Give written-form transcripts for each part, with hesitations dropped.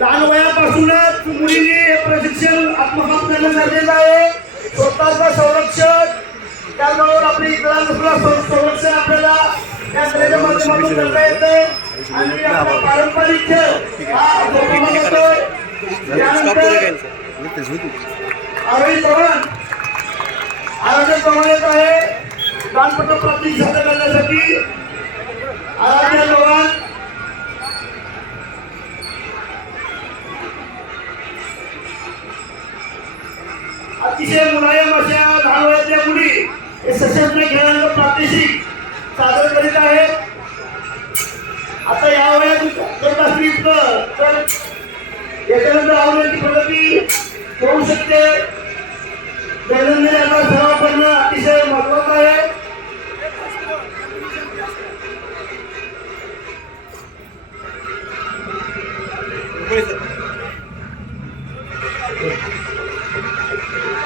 लहान वयापासूनच मुलींनी हे प्रशिक्षण आत्मसात करणं गरजेचं आहे. स्वतःचं संरक्षण, त्याबरोबर आपली इतरांचं संरक्षण आपल्याला या क्रीडेच्या माध्यमातून करता येतं आणि आपला पारंपरिक खेळ हा जोपासला जातोय. त्यानंतर आरोग्य चव्हाण येत आहे दानपत्र प्राप्ती साध्य करण्यासाठी. आराध्य चव्हाण अतिशय मुलायम अशा लहान वयातल्या मुली हे सशस्त्र खेळांचं प्रात्यक्षिक सादर करीत आहेत. आता या वयात करत असली तर याच्यानंतर आवडण्याची प्रगती होऊ शकते. दैनंदिन याचा सराव करणं अतिशय महत्वाचं आहे.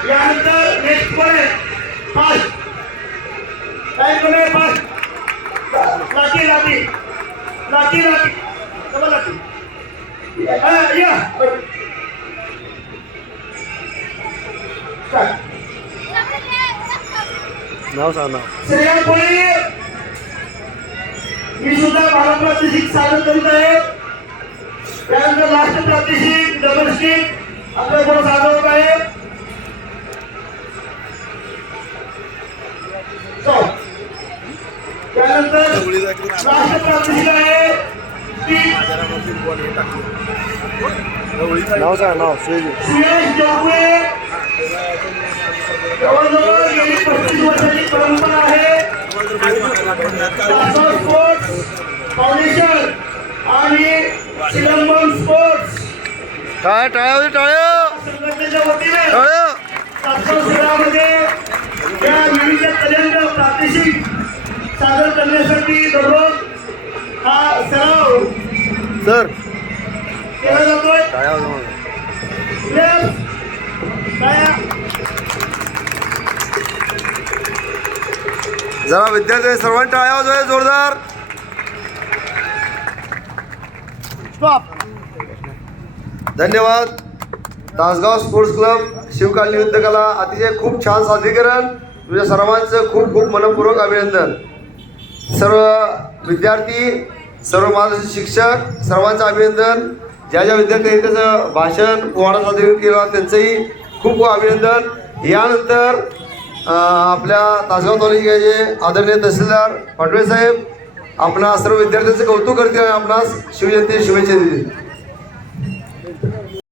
यानंतर नेक्स्ट पॉइंट फास्ट काय कोणे फास्ट लाठी लाठी लाठी लाठी डबल लाठी या नाव सांग नाव. श्रेया कोळी मी सुद्धा भारत प्रात्यक्षिक सादर करीत आहे. त्यानंतर लास्ट प्रात्यक्षिक डबल स्टिक आपल्या पुढे सादर होत आहे. त्यानंतर लास्ट प्रात्यक्षिक आहे नाव सांग नाव. सुयश जोगवे. जवळजवळ गेली 35 वर्षाची परंपरा आहे. स्पोर्ट्स फाउंडेशन आणि सिलंबन स्पोर्ट्स टाळ्या टाळ्या टाळ्या संघटनेच्या वतीने टाळ्या. तासगाव शहरामध्ये या विविध कलेंड प्रात्यक्षिक सादर करण्यासाठी दररोज हा सराव सर केला जातोय. टाळ्या जरा विद्यार्थी सर्वांनी टाळ्या वाजवायच्या जोरदार. धन्यवाद. तासगाव स्पोर्ट्स क्लब शिवकालीन युद्धकला अतिशय खूप छान सादरीकरण. तुझ्या सर्वांचं खूप खूप मनपूर्वक अभिनंदन. सर्व विद्यार्थी, सर्व मार्गदर्शक शिक्षक सर्वांचं अभिनंदन. ज्या ज्या विद्यार्थ्यांनी त्याचं भाषण पोवाडा सादरीकरण केलं त्यांचंही खूप खूप अभिनंदन. यानंतर आपल्या तासगाव तालुक्याचे आदरणीय तहसीलदार पाटवे साहेब आपणा सर्व विद्यार्थ्यांचं कौतुक करतील आणि आपणास शिवजयंती शुभेच्छा देतील.